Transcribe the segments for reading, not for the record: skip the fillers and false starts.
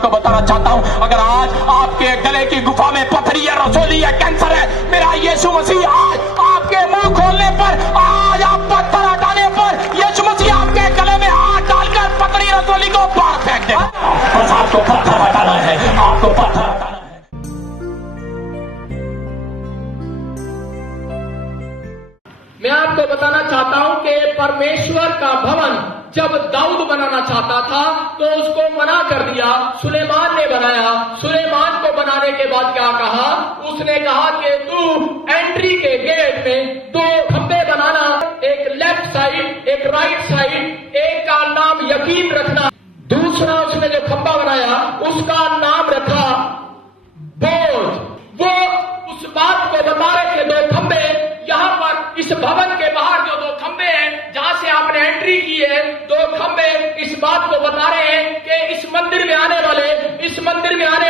आपको बताना चाहता हूं, अगर आज आपके गले की गुफा में पथरी है, रसोली है, कैंसर है, मेरा यीशु मसीह आज आपके मुंह खोलने पर, आज आप पत्थर हटाने पर यीशु मसीह आपके गले में हाथ डालकर पथरी रसोली को बाहर फेंक देगा। बस आपको पत्थर हटाना है, आपको पत्थर हटाना है। मैं आपको बताना चाहता हूं कि परमेश्वर का भवन जब दाऊद बनाना चाहता था तो उसको मना कर दिया, सुलेमान ने बनाया। सुलेमान को बनाने के बाद क्या कहा? उसने कहा कि तू एंट्री के गेट में 2 खंभे बनाना, एक लेफ्ट साइड एक राइट साइड, एक का नाम यकीन रखना। दूसरा उसने जो खंभा बनाया उसका नाम रखा बोझ। वो उस बात को बता रहे थे 2 खंभे यहाँ पर इस भवन के बाहर जो 2 खंभे हैं जहां से आपने एंट्री की है, 2 खंभे इस बात को बता रहे हैं कि इस मंदिर में आने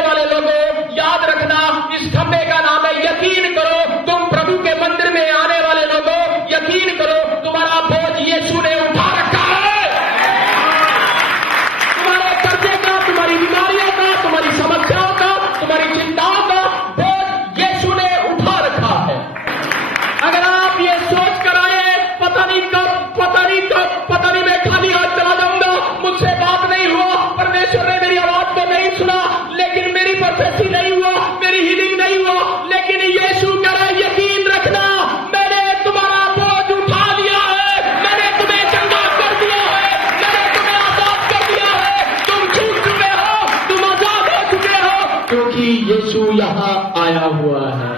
वाले लोगों याद रखना, इस खंभे का नाम है यकीन करो। तुम प्रभु के मंदिर में आने वाले लोगों यकीन करो, तुम्हारा बोझ यीशु ने उठा रखा है। तुम्हारे कर्जे का, तुम्हारी बीमारियों का, तुम्हारी समस्याओं का, तुम्हारी चिंताओं का बोझ यीशु ने उठा रखा है। अगर आप ये सोच कर आए पता नहीं मैं खाली हाथ चला जाऊंगा, मुझसे बात नहीं हुआ, परमेश्वर ने मेरी आवाज को नहीं सुना, लेकिन मेरी प्रोफेसी नहीं हुआ, मेरी हीलिंग नहीं हुआ, लेकिन यीशु कह रहा है यकीन रखना, मैंने तुम्हारा बोझ उठा लिया है, मैंने तुम्हें चंगा कर दिया है, मैंने तुम्हें आजाद कर दिया है। तुम छूट चुके हो, तुम आजाद हो चुके हो, क्योंकि यीशु यहाँ आया हुआ है।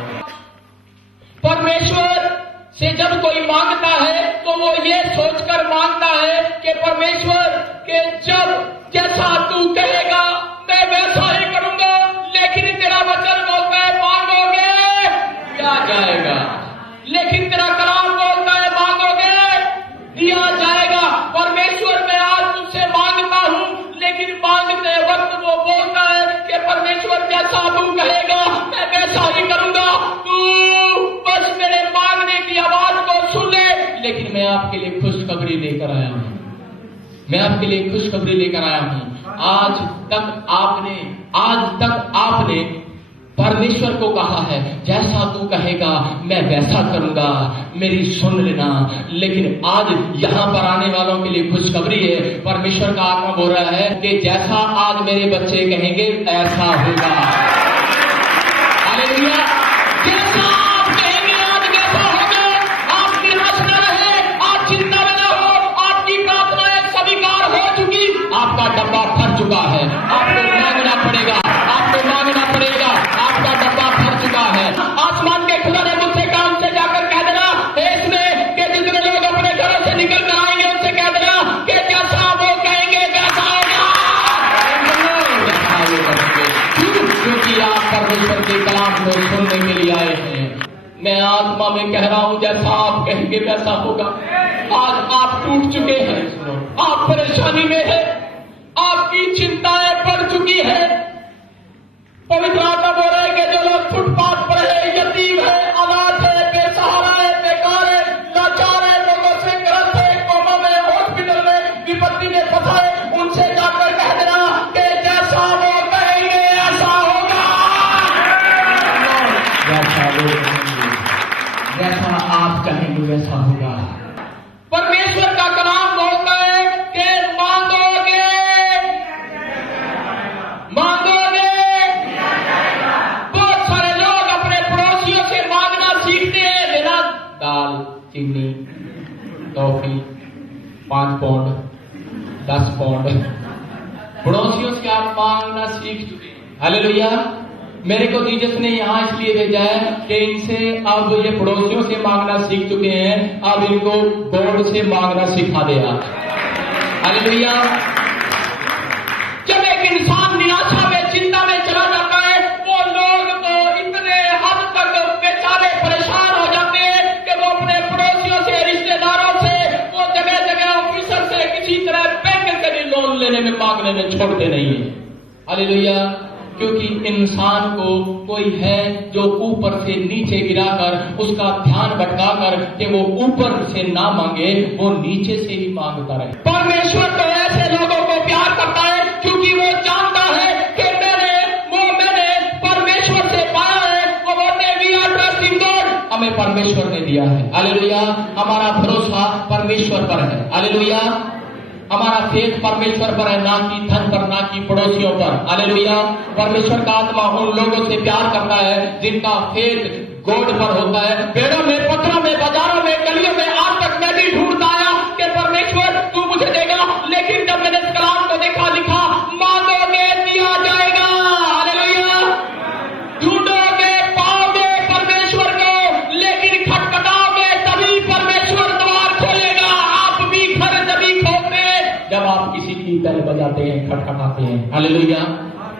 परमेश्वर से जब कोई मांगता है तो वो ये सोचकर मांगता है कि परमेश्वर के जब जैसा तू कहेगा मैं वैसा ही करूंगा, लेकिन तेरा वचन बोलता है मांगोगे दिया जाएगा, लेकिन तेरा कलाम बोलता है मांगोगे दिया जाएगा। परमेश्वर मैं आज तुझसे मांगता हूं, लेकिन मांगते वक्त वो बोलता है कि परमेश्वर जैसा तू कहेगा मैं वैसा ही करूंगा, तू बस मेरे मांगने की आवाज को सुन ले। लेकिन मैं आपके लिए खुशखबरी लेकर आया हूं, मैं आपके लिए खुशखबरी लेकर आया हूं। आज तक आपने परमेश्वर को कहा है जैसा तू कहेगा मैं वैसा करूंगा, मेरी सुन लेना। लेकिन आज यहाँ पर आने वालों के लिए खुशखबरी है, परमेश्वर का आत्मा बोल रहा है कि जैसा आज मेरे बच्चे कहेंगे ऐसा होगा। हालेलुया। जैसा आप कहेंगे आज वैसा होगा। आप निराश न रहे, आप चिंता में न हो, आपकी प्रार्थनाएं स्वीकार हो चुकी, आपका डब्बा भर चुका है, आपको मांगना पड़ेगा, आपको मांगना पड़ेगा, आपका डब्बा भर चुका है। आसमान के खुदा ने मुझसे कहा उनसे जाकर कह देना इसमें कि जितने लोग अपने घरों से निकल कर आएंगे उनसे कह देना कि जैसा वो कहेंगे वैसा होगा। क्योंकि आप परमेश्वर के कलाम को सुनने के लिए आए हैं। मैं आत्मा में कह रहा हूं जैसा आप कहेंगे वैसा होगा। आज आप टूट चुके हैं, आप परेशानी में है, आपकी चिंताएं बढ़ चुकी है। पवित्र आत्मा बोल रहा है कि जो लोग फुटपाथ पर है, यतीम है, अनाथ है, बेसहारा है, बेकार है, लाचार है, लोगों से ग्रस्त है, कोमा में, हॉस्पिटल में, विपत्ति में फंसा है, उनसे जाकर कह देना कि जैसा वो कहेंगे ऐसा होगा। जैसा आप कहेंगे वैसा होगा। परमेश्वर का कलाम बोलता है कि मांगोगे बहुत सारे लोग अपने पड़ोसियों से मांगना सीखते हैं, बिना दाल, चीनी, टॉफी, 5 पाउंड, 10 पाउंड, पड़ोसियों से आप मांगना सीख चुके हैं। हालेलुया। मेरे को जीसस ने यहाँ इसलिए भेजा है कि इनसे अब ये पड़ोसियों से मांगना सीख चुके हैं, अब इनको गॉड से मांगना सिखा दे। हालेलुया। जब एक इंसान निराशा में, चिंता में चला जाता है, वो लोग तो इतने हद तक बेचारे परेशान हो जाते हैं कि वो अपने पड़ोसियों से, रिश्तेदारों से, वो जगह जगह ऑफिसर से किसी तरह बैंक से भी लोन लेने में, मांगने में छोड़ते नहीं है। हालेलुया। क्योंकि इंसान को कोई है जो ऊपर से नीचे गिराकर उसका ध्यान भटकाकर कि वो ऊपर से ना मांगे, वो नीचे से ही मांगता रहे। परमेश्वर तो ऐसे लोगों को प्यार करता है क्योंकि वो जानता है कि हमें परमेश्वर ने दिया है। हालेलुया। हमारा भरोसा परमेश्वर पर है। हालेलुया। हमारा फेथ परमेश्वर पर है, ना कि धन पर, ना कि पड़ोसियों पर। हालेलुया। परमेश्वर का आत्मा उन लोगों से प्यार करता है जिनका फेथ गॉड पर होता है। पेड़ों में, पत्थरों में, बाजारों में, गलियों में आज तक मैं भी ढूंढता आया कि परमेश्वर तू मुझे देगा, लेकिन जब मैंने इस कलाम को देखा, लिखा मांगोगे दिया जाएगा। हालेलुया। ढूंढोगे पाओगे परमेश्वर को, लेकिन खटखटाओगे तभी परमेश्वर द्वार खोलेगा। आप भी घर तभी खोलते जब आप किसी की बेल बजाते हैं, खटखटाते हैं। हालेलुया।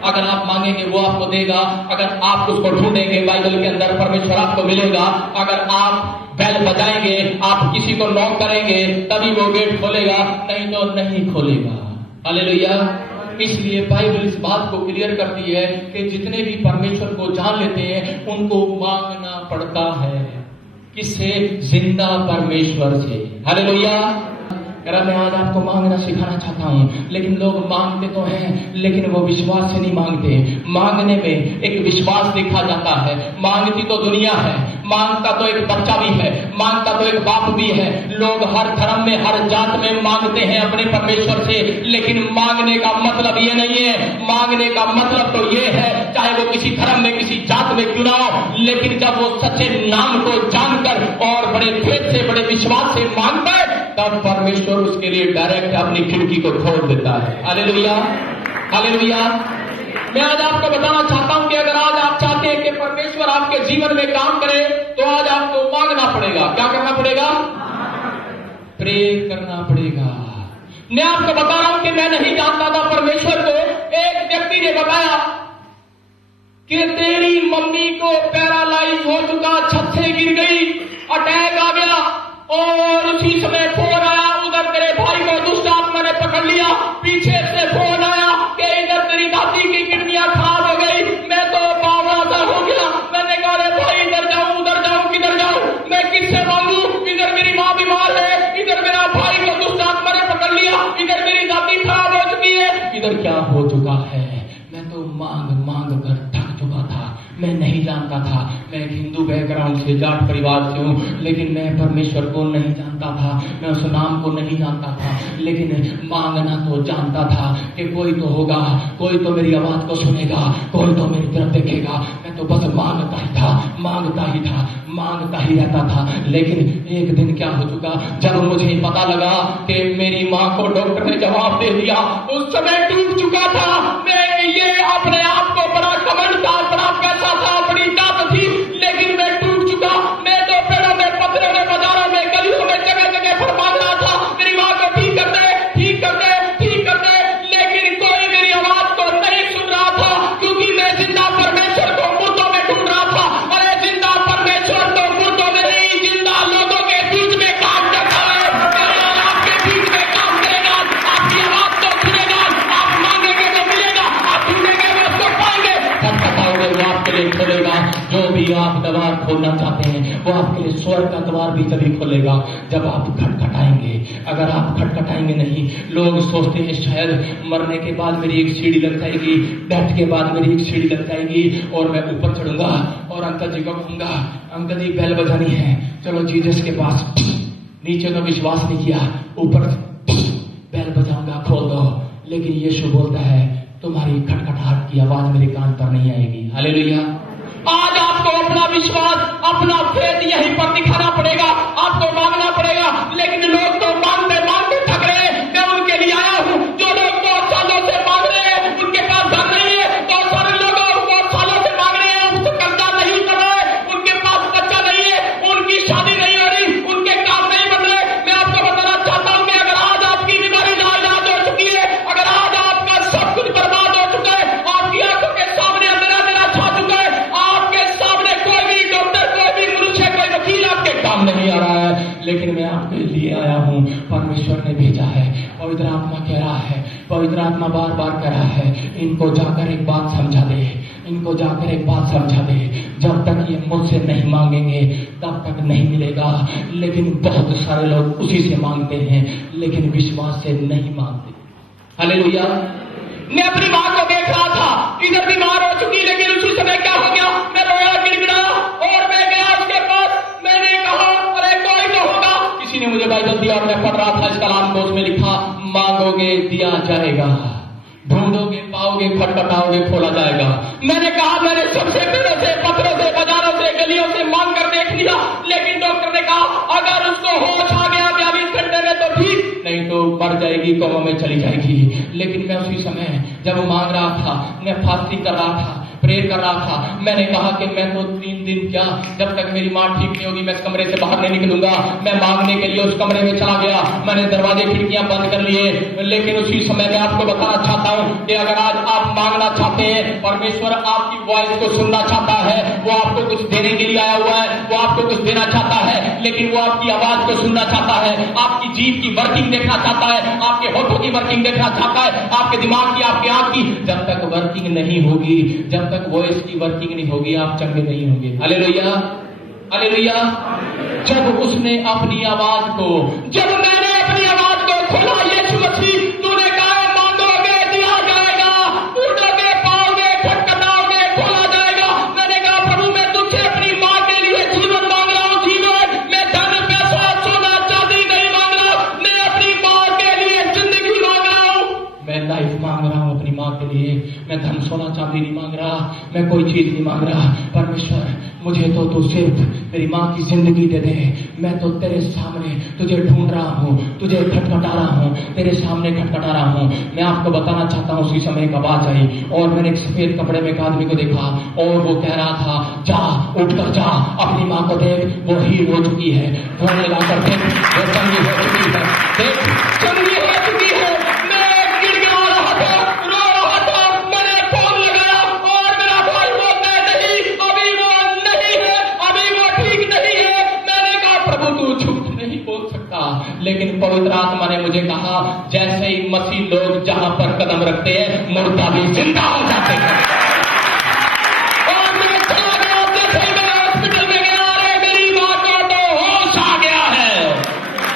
अगर आप मांगेंगे वो आपको देगा, अगर आप उसको ढूंढेंगे बाइबल के अंदर परमेश्वर आपको मिलेगा। अगर आप बेल बजाएंगे, आप किसी को नॉक करेंगे तभी वो गेट खोलेगा, नहीं तो नहीं खोलेगा। हालेलुया। इसलिए बाइबल इस बात को क्लियर करती है कि जितने भी परमेश्वर को जान लेते हैं उनको मांगना पड़ता है। किससे? जिंदा परमेश्वर से। हालेलुया। मैं आज आपको मांगना सिखाना चाहता हूँ, लेकिन लोग मांगते तो हैं लेकिन वो विश्वास से नहीं मांगते। मांगने में एक विश्वास देखा जाता है। मांगती तो दुनिया है, मांगता तो एक बच्चा भी है, मांगता तो एक बाप भी है। लोग हर धर्म में, हर जात में मांगते हैं अपने परमेश्वर से, लेकिन मांगने का मतलब ये नहीं है। मांगने का मतलब तो ये है, चाहे वो किसी धर्म में, किसी जात में क्यों ना हो, लेकिन जब वो सच्चे नाम को जानकर और बड़े फेथ से, बड़े विश्वास से मांगता है, तब परमेश्वर उसके लिए डायरेक्ट अपनी खिड़की को खोल देता है। हालेलुया। हालेलुया। मैं आज आपको बताना चाहता हूं कि अगर आज आप चाहते हैं कि परमेश्वर आपके जीवन में काम करे, तो आज आपको मांगना पड़ेगा। क्या करना पड़ेगा? प्रे करना पड़ेगा। मैं आपको बता रहा हूं कि मैं नहीं जानता था परमेश्वर को। एक व्यक्ति ने बताया कि तेरी मम्मी को पैरालाइज हो चुका, छत से गिर गई, अटैक आ गया, और उसी समय फोन आया, उधर तेरे भाई को दुष्ट आत्मा ने पकड़ लिया। पीछे से फोन आया कि इधर तेरी दादी की किडनियां खराब हो गई। मैं तो बावड़ा सा हो गया। मैंने कहा अरे भाई, इधर जाऊं, उधर जाऊं, किधर जाऊं, मैं किससे मांगू? इधर मेरी माँ बीमार है, इधर मेरा भाई को दुष्ट आत्मा ने पकड़ लिया, इधर मेरी दादी खराब हो चुकी है, इधर क्या हो चुका है। मैं तो मांग मांग कर थक चुका था। मैं नहीं जानता था। मैं एक हिंदू बैकग्राउंड से, जाट परिवार से हूँ, लेकिन मैं परमेश्वर को नहीं जानता था। मैं उस नाम को नहीं जानता था, लेकिन मांगना तो जानता था कि कोई तो होगा, कोई तो मेरी आवाज को सुनेगा, कोई तो मेरी तरफ देखेगा। मैं तो बस मांगता ही था, मांगता ही था, मांगता ही रहता था। लेकिन एक दिन क्या हो चुका, जब मुझे पता लगा कि मेरी माँ को डॉक्टर ने जवाब दे दिया, उस समय डूब चुका था मैं। ये अपने आप को बड़ा कमल था, बड़ा पैसा था, बड़ी जात थी, लेकिन मैं डूब चुका। मैं तो पेड़ों में, पत्थरों में, बाजारों में, गलियों में, जगह जगह पर मांग रहा था मेरी माँ को ठीक कर दे, ठीक कर दे, ठीक कर दे, लेकिन कोई मेरी आवाज को नहीं सुन रहा था, क्योंकि मैं जिंदा परमेश्वर को मुर्दों में ढूंढ रहा था। अरे जिंदा परमेश्वर तो मुर्दों में नहीं, जिंदा लोगों के बीच में काम करता है। आपके बीच में काम करेगा, आपकी आवाज तो सुनेगा, आप मांगेंगे तो मिलेगा, आप ढूंढेंगे तो उसको पाएंगे, खटखटाओगे वो आपके लिए खोलेगा। जो भी आप द्वार खोलना चाहते हैं वो आपके लिए स्वर्ग का द्वार भी तभी खोलेगा जब आप खटखटाएंगे। अगर आप खटखटाएंगे नहीं, लोग सोचते हैं शायद मरने के बाद मेरी एक सीढ़ी लग जाएगी, डेथ के बाद मेरी एक सीढ़ी लग जाएगी और मैं ऊपर चढ़ूंगा और अंकल जी को कहूंगा अंकल जी बेल बजानी है, चलो जीसस के पास। नीचे तो विश्वास नहीं किया, ऊपर बेल बजाऊंगा, खोल दो। लेकिन यीशु बोलता है तुम्हारी खटखटाहट की आवाज मेरे कान पर नहीं आएगी। हालेलुया। आज आपको अपना विश्वास, अपना फेथ यहीं पर दिखाना पड़ेगा, आपको मांगना पड़ेगा। लेकिन लोग तो मांगते मांगते थक रहे हैं। मैं उनके लिए आया हूँ जो लोग बहुत सालों से मांग रहे हैं, उनके पास धन नहीं है। बहुत सारे लोग बहुत सालों से मांग रहे हैं, उनको कर्जा नहीं कर रहे, उनके पास बच्चा नहीं है, उनकी शादी नहीं हो रही, उनके काम नहीं बन रहे। मैं आपको बताना चाहता हूँ कि अगर आज आपकी बीमारी नाइलाज हो चुकी है, अगर आज आपका सब कुछ बर्बाद हो चुका है, आपकी आंखों के सामने अंधेरा अंधेरा छा चुका है, आपके सामने कोई भी डॉक्टर, कोई भी मनुष्य, कोई वकील आपके काम नहीं आ रहा है, लेकिन मैं आपके लिए आया हूँ, परमेश्वर ने भेजा है। पवित्र आत्मा कह रहा है, पवित्र आत्मा बार बार कह रहा है, इनको जाकर एक बात समझा दे, इनको जाकर एक बात समझा दे। जब तक ये मुझसे नहीं मांगेंगे तब तक नहीं मिलेगा। लेकिन बहुत सारे लोग उसी से मांगते हैं, लेकिन विश्वास से नहीं मांगते। हालेलुया। मैं अपनी माँ को देख रहा था, इधर बीमार हो चुकी, लेकिन उसी समय क्या हो गया, मैं रोया, गिड़गिड़ाया और मैं गया उसके पास। मैं किसी ने मुझे बाइबल दिया और मैं पढ़ रहा था इस कलाम को, उसमें लिखा मांगोगे दिया जाएगा, ढूंढोगे पाओगे, खटखटाओगे खोला जाएगा। मैंने कहा मैंने सबसे पेड़ों से, पत्थरों से, बाजारों से, गलियों से मांग कर देख लिया, लेकिन डॉक्टर ने कहा अगर उसको होश आ गया 42 घंटे में तो ठीक, नहीं तो मर जाएगी, कोमा में चली जाएगी। लेकिन मैं उसी समय जब मांग रहा था, मैं फास्टिंग कर रहा था, प्रेयर कर रहा था, मैंने कहा कि मैं तो 3 दिन क्या, जब तक मेरी मां ठीक नहीं होगी मैं इस कमरे से बाहर नहीं निकलूंगा। मैं मांगने के लिए उस कमरे में चला गया, मैंने दरवाजे खिड़कियां बंद कर लिए। लेकिन उसी समय मैं आपको बताना चाहता हूं कि अगर आज आप मांगना चाहते हैं, परमेश्वर आपकी वॉइस को सुनना चाहता है, वो आपको कुछ देने के लिए आया हुआ है, वो आपको कुछ देना चाहता है, लेकिन वो आपकी आवाज को सुनना चाहता है, आपकी जीभ की वर्किंग देखना चाहता है, आपके होठों की वर्किंग देखना चाहता है, आपके दिमाग की, आपके आंख की। जब तक वर्किंग नहीं होगी, जब तक वॉइस की वर्किंग नहीं होगी, आप चंगे नहीं होंगे। Hallelujah, hallelujah. जब उसने अपनी आवाज को, जब मैंने अपनी आवाज को खोला, यीशु मसीह तूने कहा मांगोगे दिया जाएगा, ढूंढोगे पाओगे, खटखटाओगे खोला जाएगा। मैंने कहा प्रभु मैं तुझसे अपनी मां के लिए जीवन मांग रहा हूं, जीवन। मैं धन पैसा सोना चांदी नहीं मांग रहा, मैं अपनी मां के लिए जिंदगी मांग रहा हूं, मैं लाइफ मांग रहा हूं अपनी मां के लिए। मैं धन सोना चांदी नहीं मांग रहा, मैं कोई चीज नहीं मांग रहा। परमेश्वर मुझे तो तू सिर्फ मेरी मां की जिंदगी दे दे। मैं तो तेरे सामने तुझे ढूंढ रहा हूं, तुझे खटखटा रहा हूं, तेरे सामने खटखटा रहा हूं। मैं आपको बताना चाहता हूं, उसी समय एक आवाज आई और मैंने एक सफेद कपड़े में एक आदमी को देखा और वो कह रहा था जा, उठकर जा, अपनी मां को देख, वो हील हो चुकी है, रोने लाकर देख, वो चंगी हो चुकी है, देख चंगी हो चुकी है। लेकिन पवित्र आत्मा ने मुझे कहा जैसे ही मसीह लोग जहां पर कदम रखते हैं, मुर्दा भी जिंदा हो जाते हैं। और मैं चला गया, जैसे मैं हॉस्पिटल में गया, अरे मेरी मां को तो होश आ गया है।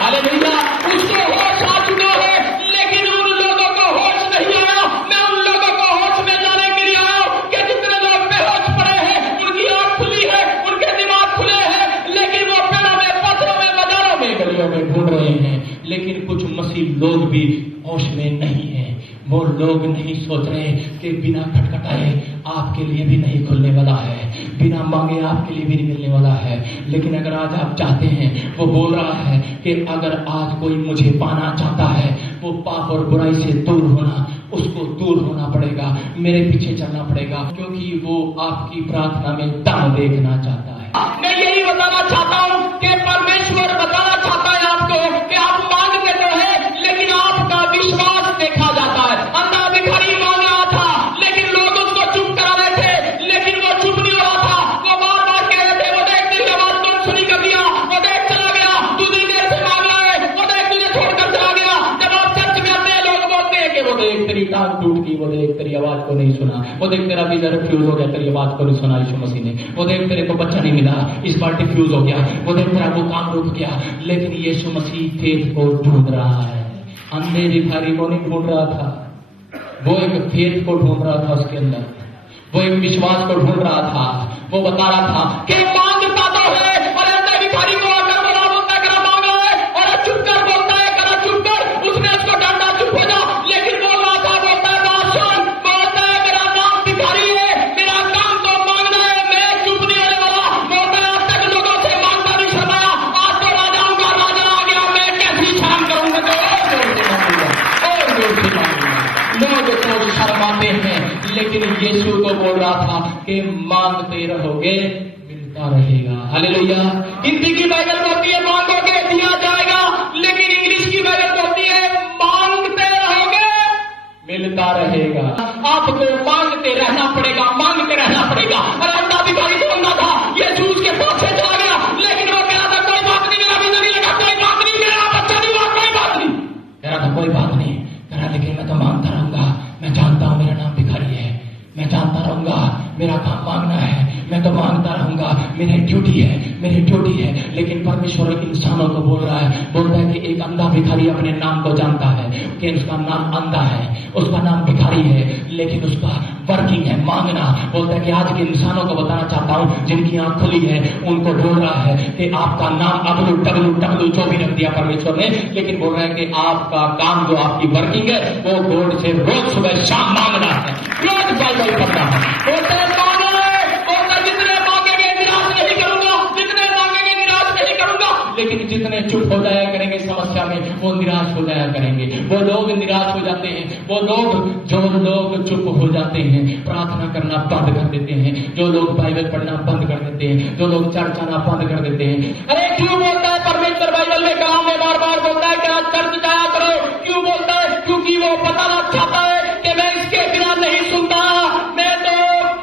हालेलुया, उसको होश आ चुका है, लेकिन उन लोगों को होश नहीं आया। मैं उन लोगों को होश में लाने के लिए आया कि जितने लोग बेहोश पड़े हैं, उनकी आंख खुली है, उनके दिमाग खुले हैं, लेकिन वो पेड़ों में, पत्थरों में, बाजारों में, गलियों में ढूंढ रहे हैं। लेकिन कुछ मसीह लोग भी होश में नहीं है। वो लोग नहीं सोच रहे कि बिना खटखटाए आपके लिए भी नहीं खुलने वाला है, बिना मांगे आपके लिए भी नहीं मिलने वाला है। लेकिन अगर आज आप चाहते हैं, वो बोल रहा है कि अगर आज कोई मुझे पाना चाहता है, वो पाप और बुराई से दूर होना, उसको दूर होना पड़ेगा, मेरे पीछे चलना पड़ेगा, क्योंकि वो आपकी प्रार्थना में दम देखना चाहता है। मैं यही बताना चाहता हूं कि परमेश्वर बताना चाहता है आपको कि आप मांगते तो है, लेकिन आपका विश्वास देखा जाता है। अंधा भिखारी मांग रहा था, लेकिन लोग उसको चुप करा रहे थे, लेकिन वो चुप नहीं हो रहा था, वो बार बार कह रहे थे, वो देख तेरी आवाज कौन सुनी कर दिया, वो देख चला गया, दूसरी देर से मांग रहा है, वो देख तुझे छोड़कर चला गया। जब आप चर्च में आते हैं, लोग बोलते हैं कि वो देख तेरी टांग टूट गई, वो देख तेरी आवाज को नहीं सुना, वो देख तेरा वीजा रिफ्यूज हो गया, तेरी आवाज को नहीं सुना यीशु मसीह ने, वो देख तेरे को बच्चा नहीं मिला, इस बार डिफ्यूज हो गया, वो देख तेरा वो काम रुक गया। लेकिन यीशु मसीह फेथ को ढूंढ रहा है। अंधे भिखारी को नहीं ढूंढ रहा था, वो एक फेथ को ढूंढ रहा था, उसके अंदर वो एक विश्वास को ढूंढ रहा था। वो बता रहा था कि मांगता तो है, और अंधे भिखारी को आकर बोला, बोलता है करा मांग रहा है, और चुप कर बोलता है करा चुप कर। उसने उसको डांटा चुप हो जा, लेकिन बोल रहा था, बोलता है बादशाह, बोलता है मेरा नाम भिखारी है, मेरा काम तो मांगना है, मैं चुप नहीं होने वाला। बोलता है आज तक लोगों से मांगता नहीं शर्माया, आज तो राजा हूँ, राजा आ गया, मैं कैसी शर्म करूंगा, तो और जोर से मांगूंगा। लोग तो शर्माते हैं, लेकिन यीशु को बोल रहा था कि मांगते रहोगे मिलता रहेगा। हालेलुया। हिंदी की बाइबल बोलती है मांगोगे दिया जाएगा, लेकिन इंग्लिश की बाइबल बोलती है मांगते रहोगे मिलता रहेगा। आपको मांगते रहना पड़ेगा, मांगते रहना पड़ेगा। अरे अंधा भिखारी तो अंधा था, यीशु उसके पास से चला गया, लेकिन वो कह रहा था कोई बात नहीं, मेरा वीजा नहीं लगा, कोई बात नहीं, मेरा बच्चा नहीं हुआ, कोई बात नहीं, कह रहा था कोई बात नहीं, कह रहा लेकिन मैं तो मांगता रहूंगा, मैं जानता हूं मेरा नाम भिखारी है, मैं जानता रहूंगा मेरा काम मांगना है, मैं तो मांगता रहूंगा, मेरी ड्यूटी है, मेरी ड्यूटी है। लेकिन परमेश्वर इंसानों को बोल रहा है, बोलता है कि एक अंधा भिखारी अपने नाम को जानता है कि उसका नाम अंधा है, उसका नाम भिखारी है, लेकिन उसका वर्किंग है, मांगना। बोलता है कि आज के इंसानों को बताना चाहता हूं जिनकी आंख खुली है, उनको बोल रहा है कि आपका नाम WWW जो भी रख दिया परमेश्वर ने, लेकिन बोल रहा है कि आपका काम जो आपकी वर्किंग है वो गॉड से रोज सुबह शाम मांगना है, रोज बाइबल पढ़ना है। बोलता है जितने मांगेंगे निराश नहीं करूंगा, जितने मांगेंगे निराश नहीं करूंगा। लेकिन जितने चुप हो जाया करेंगे समस्या में, वो निराश हो जाया करेंगे। वो लोग निराश हो जाते हैं, वो लोग जो लोग चुप हो जाते हैं, प्रार्थना करना बंद कर देते हैं, जो लोग बाइबल पढ़ना बंद कर देते हैं, जो लोग चर्च आना बंद कर देते हैं। अरे क्यों बोलता है परमेश्वर बाइबल में, कलाम में बार बार बोलता है कि आज चर्च जाया करो? क्यों बोलता है? क्योंकि वो बताना चाहता है कि मैं इसके बिना नहीं सुनता। मैं तो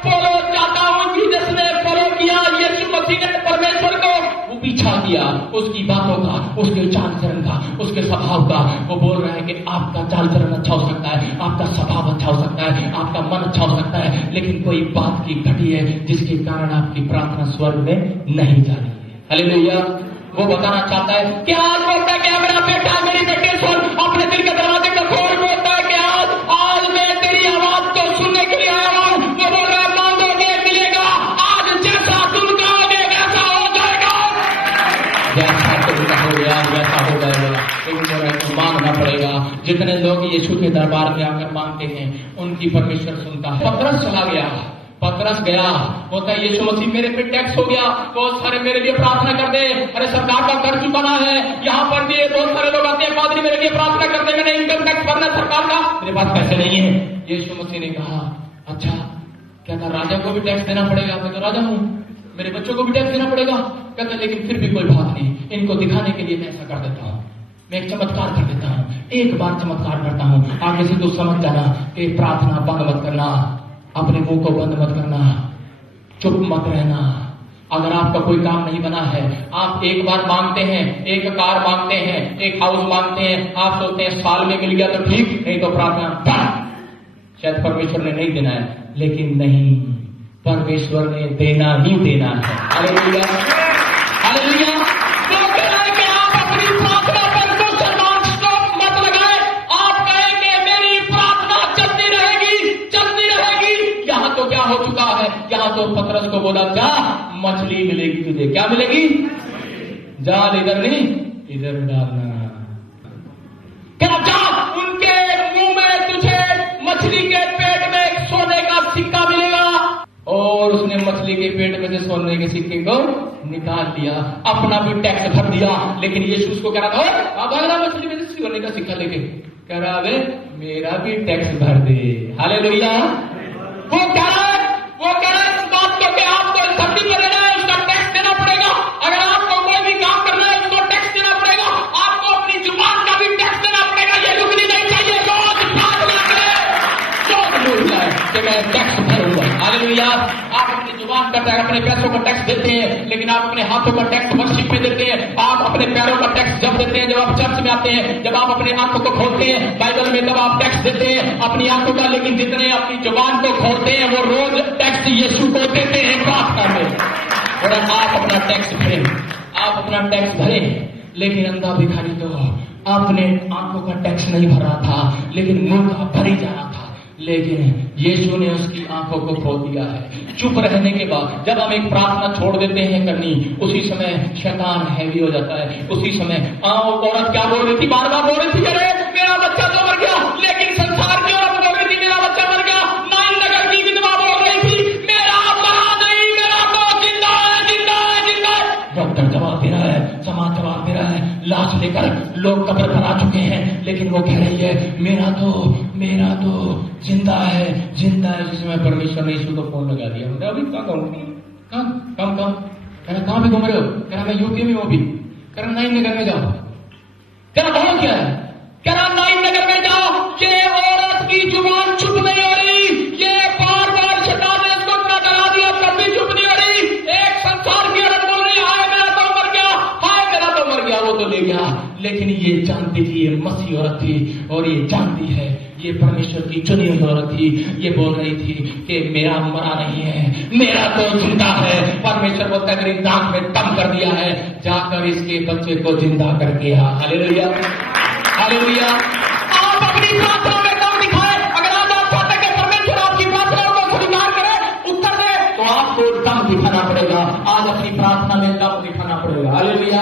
फॉलो चाहता हूं कि जिसने फॉलो किया यीशु मसीह ने परमेश्वर को, वो पीछा किया उसकी बातों का, उसके चाल चलन का, उसके स्वभाव का। वो बोल रहा है कि आपका चाल चलन अच्छा हो सकता है, आपका स्वभाव अच्छा हो सकता है, आपका मन अच्छा हो सकता है, लेकिन कोई बात की घटी है जिसके कारण आपकी प्रार्थना स्वर्ग में नहीं जा रही है। हालेलुया। वो बताना चाहता है कि आज बोलता है कि मेरा बेटा, मेरी बेटे सुन, अपने दिल के दरवाजे को खोल। बोलता है कि आज मैं तेरी आवाज को सुनने के लिए आया हूं। वो बोल रहा है मांगोगे मिलेगा, आज जैसा तुम कहोगे वैसा हो जाएगा, जैसा तुम कहोगे वैसा हो जाएगा। लेकिन मांगना पड़ेगा। जितने लोग यीशु के दरबार में आकर मांगते हैं उनकी परमेश्वर सुनता है। पतरस चला गया, पतरस गया, बोलता है यीशु मसीह मेरे पे टैक्स हो गया, बहुत सारे मेरे लिए प्रार्थना कर दे। अरे सरकार का कर चुकाना है, यहाँ पर भी बहुत सारे लोग आते हैं, पादरी मेरे लिए प्रार्थना कर दे, मैंने इनकम टैक्स भरना सरकार का, मेरे पास पैसे नहीं है। यीशु मसीह ने कहा अच्छा क्या था, राजा को भी टैक्स देना पड़ेगा? मैं तो राजा हूँ, मेरे बच्चों को भी टैक्स देना पड़ेगा। कहता लेकिन फिर भी कोई बात नहीं, इनको दिखाने के लिए मैं ऐसा कर देता हूँ, मैं एक चमत्कार कर देता हूँ, एक बार चमत्कार करता हूँ, आगे से तो समझ जाना कि प्रार्थना बंद मत करना, अपने मुंह को बंद मत करना, चुप मत रहना। अगर आपका कोई काम नहीं बना है, आप एक बार मांगते हैं, एक कार मांगते हैं, एक हाउस मांगते हैं, आप सोचते हैं साल में मिल गया तो ठीक, नहीं तो प्रार्थना बंद, शायद परमेश्वर ने नहीं देना है। लेकिन नहीं, परमेश्वर ने देना ही देना है। Hallelujah, hallelujah. यहाँ तो पतरस को बोला जा मछली मिलेगी तुझे, क्या मिलेगी? जाल इधर नहीं इधर डालना, क्या जा उनके मुंह में तुझे मछली के पेट में एक सोने का सिक्का मिलेगा। और उसने मछली के पेट में से सोने के सिक्के को निकाल लिया, अपना भी टैक्स भर दिया। लेकिन यीशु उसको कह रहा था अब आना मछली में से सोने का सिक्का लेके, कह रहा है मेरा भी टैक्स भर दे। हालेलुया। वो कह रहा है, वो कह रहा है इस बात को कि आपको सब्जी पर लेना है उसका टैक्स देना पड़ेगा, अगर आपको कोई भी काम करना है उसको टैक्स देना पड़ेगा, आपको अपनी जुबान का भी टैक्स देना पड़ेगा। ये रुकनी नहीं चाहिए, रोज प्रार्थना करें, रोज बोल जाए कि मैं टैक्स भरूंगा। हालेलुया। आप अपनी जुबान का टैक्स, अपने पैसों का टैक्स देते हैं, लेकिन आप अपने हाथों का टैक्स वर्शिप में देते हैं, आप अपने पैरों का टैक्स जब देते हैं जब आप चर्च में आते हैं, जब आप अपनी आंखों को खोलते हैं बाइबल में तब आप टैक्स देते हैं अपनी आंखों का। लेकिन जितने अपनी जुबान को खोलते हैं वो रोज टैक्स यीशु को देते हैं प्रार्थना में। और आप अपना टैक्स भरें, आप अपना टैक्स भरें। लेकिन अंधा भिखारी तो अपने आंखों का टैक्स नहीं भर रहा था, लेकिन मुंह का भर ही जा रहा था। लेकिन यीशु ने उसकी आंखों को खोल दिया है। चुप रहने के बाद जब हम एक प्रार्थना छोड़ देते हैं करनी, उसी समय शैतान हैवी हो जाता है। उसी समय औरत क्या बोल रही थी, बार बार बोल रही थी अरे मेरा बच्चा तो मर गया। लेकिन संसार की औरत बोल रही थी मेरा बच्चा मर गया। नाइन नगर की विधवा बोल रही थी मेरा मरा नहीं, मेरा तो जिंदा है, जिंदा है, जिंदा है। डॉक्टर जवाब दे रहा है, समाज जवाब दे रहा है, लाश लेकर लोग कब्र पर आ चुके हैं, लेकिन वो कह रही है मेरा तो जिंदा है, जिंदा है। जिसमें परमेश्वर ने यीशु को फोन लगा दिया, मतलब अभी कहाँ कह रहा कहाँ भी घूम रहे हो? कह रहा मैं यूपी में हूँ अभी। कह रहा नाइन नगर में जाओ। कह रहा बहुत क्या है? कह रहा नाइन नगर में जाओ। ये औरत की जुबान चुप नहीं हो रही, ये बार बार शैतान ने इसको इतना डरा दिया, कभी चुप नहीं हो रही। एक संसार की औरत बोल रही हाय मेरा तो मर गया, हाय मेरा तो मर गया, वो तो ले गया। लेकिन ये जानती थी ये मसीह औरत थी, और ये जानती है ये परमेश्वर की चुनी हुई औरत थी। ये बोल रही थी कि मेरा मरा नहीं है, मेरा तो जिंदा है। परमेश्वर बोलता है मेरी नाक में दम कर दिया है, जाकर इसके बच्चे को जिंदा करके आ। Hallelujah, hallelujah. आप अपनी प्रार्थना में दम दिखाएं। अगर आज आप चाहते हैं कि परमेश्वर आपकी प्रार्थना को आज अपनी प्रार्थना में दम दिखाना पड़ेगा। हालेलुया।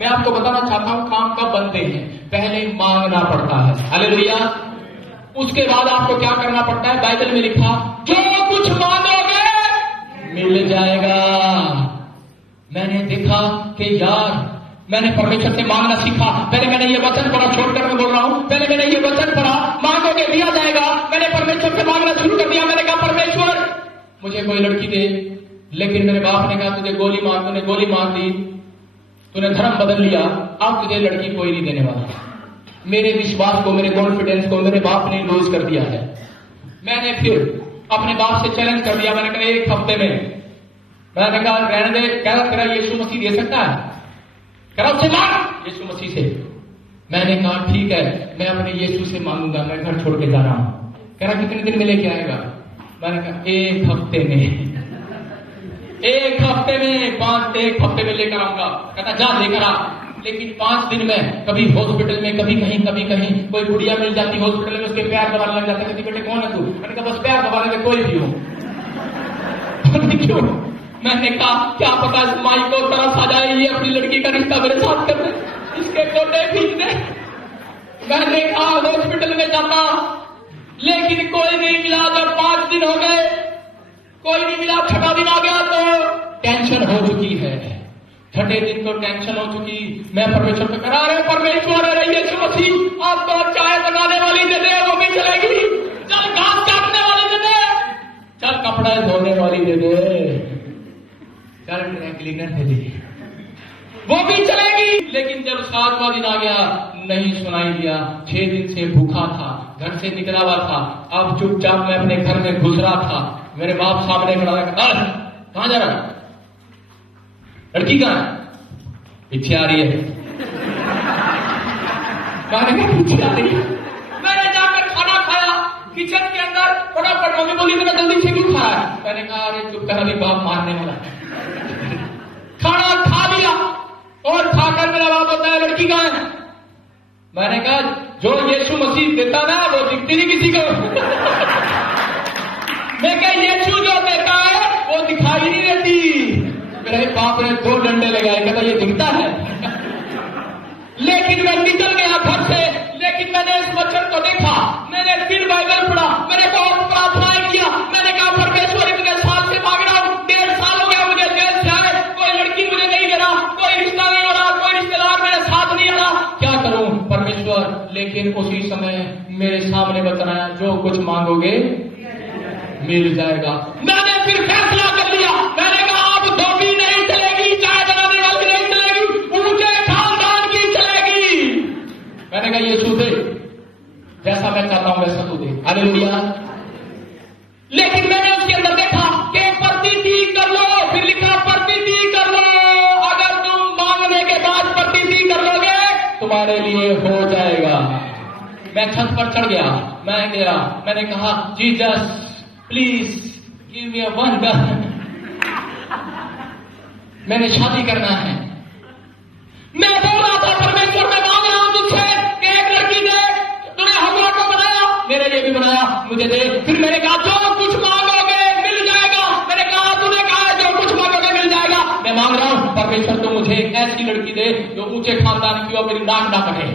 मैं आपको बताना चाहता हूं काम कब बनते हैं। पहले मांगना पड़ता है। हालेलुया। उसके बाद आपको क्या करना पड़ता है। बाइबल में लिखा जो कुछ मांगोगे मिल जाएगा। मैंने देखा कि यार मैंने परमेश्वर से मांगना सीखा। पहले मैंने ये वचन पढ़ा, छोड़कर मैं बोल रहा हूं, पहले मैंने ये वचन पढ़ा मांगोगे दिया जाएगा। मैंने परमेश्वर से मांगना शुरू कर दिया। मैंने कहा परमेश्वर मुझे कोई लड़की दे, लेकिन मेरे बाप ने कहा तुझे गोली मार, तूने गोली मार दी, तूने धर्म बदल लिया, अब तुझे लड़की कोई नहीं देने वाला। मेरे विश्वास को, मेरे कॉन्फिडेंस को मेरे बाप ने लूज कर दिया है। मैंने फिर अपने बाप से चैलेंज कर दिया। मैंने कहा एक हफ्ते में, मैंने कहा रहने दे, कह रहा तेरा यीशु मसीह दे सकता है, कह रहा उससे मांग यीशु मसीह से। मैंने कहा ठीक है मैं अपने यीशु से मांगूंगा, मैं घर छोड़ के जा रहा हूं। कह रहा कितने दिन में लेके आएगा। मैंने कहा एक हफ्ते में, एक हफ्ते में लेकर आऊंगा। कहता जा लेकर आ। लेकिन 5 दिन में कभी हॉस्पिटल में, कभी कहीं कोई बुढ़िया मिल जाती हॉस्पिटल में, उसके पैर दबाने लग जाते। कहती बेटे कौन है तू। मैंने कहा बस पैर दबाने में कोई भी हो। क्यों? मैंने कहा क्या पता इस माई को तरस आ जाए, ये अपनी लड़की का रिश्ता मेरे साथ कर दे, इसके गोटे खींच दे। मैंने कहा हॉस्पिटल में जाता, लेकिन कोई नहीं मिला। जब 5 दिन हो गए कोई नहीं मिला, 6वां दिन आ गया तो टेंशन हो चुकी है। 6ठे दिन तो टेंशन हो चुकी। मैं परमेश्वर से करा रहे परमेश्वर अरे यीशु मसीह आप तो चाय बनाने वाली दे दे, वो भी चलेगी। चल घास काटने वाली दे दे, चल कपड़ा धोने वाली दे दे, चल क्लीनर दे दे, वो भी चलेगी। लेकिन जब 7वां दिन आ गया नहीं सुनाई दिया। 6 दिन से भूखा था, घर से निकला हुआ था। अब चुपचाप मैं अपने घर में घुस रहा था। मेरे बाप सामने खड़ा है, कहां जा रहा है, लड़की कहां है, पीछे आ रही है। पीछे आ रही है। मैंने जाकर खाना खाया किचन के अंदर, फटाफट मम्मी बोली मैं जल्दी से क्यों खाया। मैंने कहा अरे चुप कर, अभी बाप मारने वाला। खाना खा लिया और खाकर मेरा बाप बताया लड़की कहां है। मैंने कहा जो यीशु मसीह देता ना वो दिखती नहीं किसी को। मैं कहा यीशु जो देता है वो दिखाई नहीं देती। मेरे बाप ने 2 डंडे लगाए, कहता ये दिखता है। लेकिन मैं निकल गया घर से। लेकिन मैंने इस वचन को देखा, मैंने फिर बाइबल पढ़ा, मैंने बहुत प्रार्थनाएं किया। मैंने कहा परमेश्वर इतने साल से मांग रहा हूं, 1.5 साल हो गया मुझे जेल से आए, कोई लड़की मुझे नहीं दे रहा, कोई रिश्ता नहीं हो रहा, कोई रिश्तेदार मेरे साथ नहीं आ रहा, क्या करूं परमेश्वर। लेकिन उसी समय मेरे सामने बताया जो कुछ मांगोगे मिल जाएगा। मैंने फिर फैसला कर लिया। मैंने कहा अब धोबी नहीं चलेगी, चाय बनाने वाली नहीं चलेगी, ऊंचे खानदान की चलेगी। मैंने कहा यीशु दे, जैसा मैं चाहता हूं वैसा तू दे। हालेलुया। लेकिन मैंने उसके अंदर देखा कि प्रतीति कर लो, फिर लिखा प्रतीति कर लो। अगर तुम मांगने के बाद प्रतीति कर लोगे तुम्हारे लिए हो जाएगा। मैं छत पर चढ़ गया, मैं गया, मैंने कहा Jesus please give me one girl, मैंने शादी करना है। मैं बोल रहा था परमेश्वर मैं मांग रहा हूं तुझसे कि एक लड़की दे, तूने हमरा को बनाया, मेरे लिए भी बनाया, मुझे दे। फिर मैंने कहा जो कुछ मांगोगे मिल जाएगा। मैंने कहा तूने कहा जो कुछ मांगोगे मिल जाएगा। मैं मांग रहा हूं परमेश्वर तो मुझे एक ऐसी लड़की दे जो ऊंचे खानदान की हो, मेरी नाक ना कहे।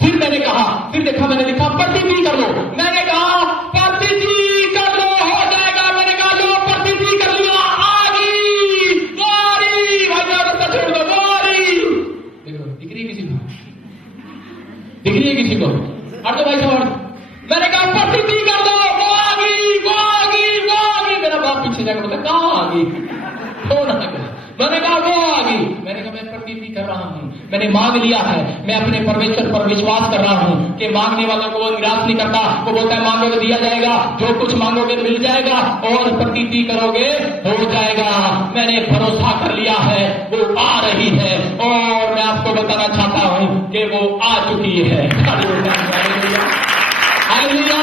फिर मैंने कहा, फिर देखा, मैंने लिखा प्रतीति कर लो। मैंने कहा प्रतीति कर लो हो जाएगा। मैंने कहा जो प्रतीति कर लिया आगी गोरी, भाई रास्ता छोड़ दो गोरी। देखो दिख रही है किसी को, दिख रही है किसी को, हट दो भाई साहब। मैंने कहा प्रतीति कर दो, वो आगी वो आगी वो आगी। मेरा बाप पीछे जाकर बोलता कहां आगी, कौन आ गया। मैंने कहा वो आगी। मैंने कहा मैं प्रतीति कर रहा हूं, मैंने मांग लिया है। मैं अपने परमेश्वर पर विश्वास कर रहा हूं कि मांगने वालों को वो निराश नहीं करता। वो बोलता है मांगोगे दिया जाएगा, जो कुछ मांगोगे मिल जाएगा, और प्रतीति करोगे हो जाएगा। मैंने भरोसा कर लिया है, वो आ रही है, और मैं आपको बताना चाहता हूं कि वो आ चुकी है। हालेलुया।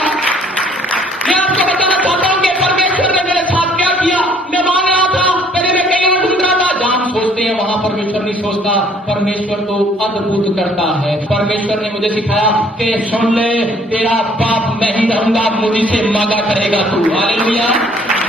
मैं आपको बताना चाहता हूं कि परमेश्वर ने मेरे साथ क्या किया। मैं मांग रहा था, पहले मैं कहीं और ढूंढ रहा था। जहां सोचते हैं वहां परमेश्वर नहीं सोचता, परमेश्वर तो अद्भुत करता है। परमेश्वर ने मुझे सिखाया कि सुन ले तेरा बाप मैं ही रहूंगा, मुझे से मांगा करेगा तू। हालेलुया।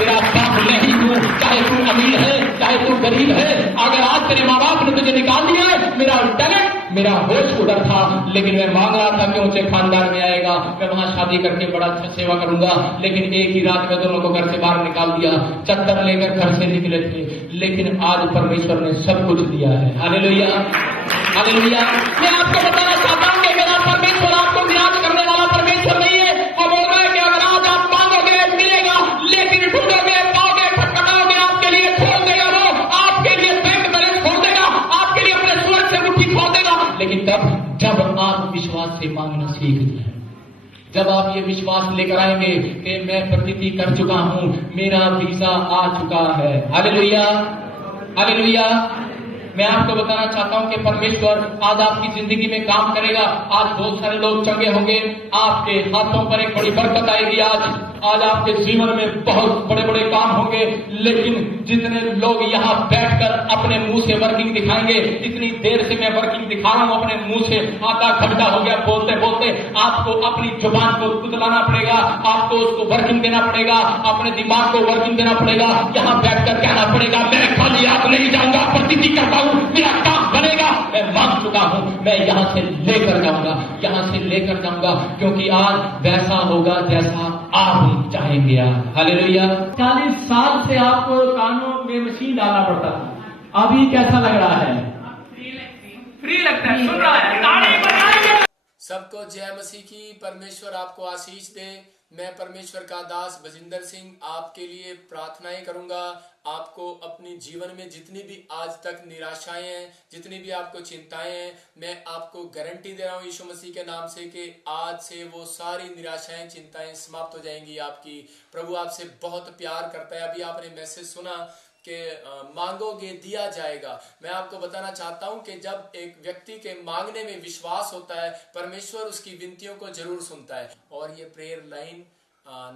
तेरा बाप नहीं हूँ, चाहे तू अमीर है चाहे तू गरीब है। अगर आज तेरे माँ बाप ने तुझे निकाल दिया है, मेरा टैलेंट मेरा होश उधर था, लेकिन मैं मांग रहा था कि ऊंचे खानदान में आएगा, मैं वहां शादी करके बड़ा अच्छा सेवा करूंगा, लेकिन एक ही रात में दोनों को घर से बाहर निकाल दिया, चद्दर लेकर घर से निकले थे। लेकिन आज परमेश्वर ने सब कुछ दिया है। Hallelujah, hallelujah. मैं आपको बताना चाहता हूँ कि मेरा परमेश्वर आपको निराश करने वाला परमेश्वर नहीं है। वो बोल रहा है कि अगर आज आप मांगोगे मिलेगा, लेकिन ढूंढोगे पाओगे, खटखटाओगे, आपके लिए खोल देगा, वो आपके लिए बैंक बैलेंस खोल देगा, आपके लिए अपने स्वर्ग से मुट्ठी खोल देगा। लेकिन तब जब आप विश्वास से मांगना सीख जाए, जब आप ये विश्वास लेकर आएंगे कि मैं प्रतिज्ञा कर चुका हूं, मेरा वीजा आ चुका है। Hallelujah, hallelujah. मैं आपको बताना चाहता हूं कि परमेश्वर आज आपकी जिंदगी में काम करेगा। आज बहुत सारे लोग चंगे होंगे, आपके हाथों पर एक बड़ी बरकत आएगी। आज आपके जीवन में बहुत बड़े बड़े काम होंगे, लेकिन जितने लोग यहाँ बैठकर अपने मुंह से वर्किंग दिखाएंगे, इतनी देर से मैं वर्किंग दिखा रहा हूँ अपने मुंह से, आधा घंटा हो गया बोलते बोलते, आपको अपनी जुबान को कुतलाना पड़ेगा, आपको उसको वर्किंग देना पड़ेगा, अपने दिमाग को वर्किंग देना पड़ेगा। यहाँ बैठकर कहना पड़ेगा, मैं खाली हाथ नहीं जाऊंगा, प्रतिज्ञा करता हूँ, मेरा काम बनेगा, मैं मांग चुका हूँ, मैं यहाँ से लेकर जाऊंगा, यहाँ से लेकर जाऊंगा, क्योंकि आज वैसा होगा जैसा आप चाहेंगे। हालेलुया। 40 साल से आपको कानों में मशीन डालना पड़ता था, अभी कैसा लग रहा है? फ्री लगता है, सुन रहा है, ताली बजाइए। सबको जय मसीह की। परमेश्वर आपको आशीष दे। मैं परमेश्वर का दास बजिंदर सिंह आपके लिए प्रार्थनाएं करूंगा। आपको अपनी जीवन में जितनी भी आज तक निराशाएं हैं, जितनी भी आपको चिंताएं हैं, मैं आपको गारंटी दे रहा हूं यीशु मसीह के नाम से कि आज से वो सारी निराशाएं, चिंताएं समाप्त हो जाएंगी आपकी। प्रभु आपसे बहुत प्यार करता है। अभी आपने मैसेज सुना कि मांगोगे दिया जाएगा। मैं आपको बताना चाहता हूं कि जब एक व्यक्ति के मांगने में विश्वास होता है, परमेश्वर उसकी विनतियों को जरूर सुनता है। और ये प्रेयर लाइन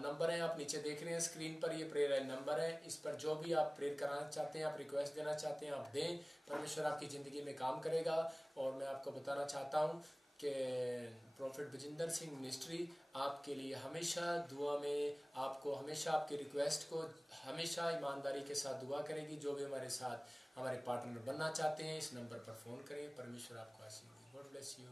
नंबर है, आप नीचे देख रहे हैं स्क्रीन पर, ये प्रेयर लाइन नंबर है। इस पर जो भी आप प्रेयर कराना चाहते हैं, आप रिक्वेस्ट देना चाहते हैं, आप दें। परमेश्वर आपकी जिंदगी में काम करेगा। और मैं आपको बताना चाहता हूं कि प्रॉफिट बजिंदर सिंह मिनिस्ट्री आपके लिए हमेशा दुआ में, आपको हमेशा आपकी रिक्वेस्ट को हमेशा ईमानदारी के साथ दुआ करेगी। जो भी हमारे साथ हमारे पार्टनर बनना चाहते हैं, इस नंबर पर फोन करें। परमेश्वर आपको आशीष दे। God bless you.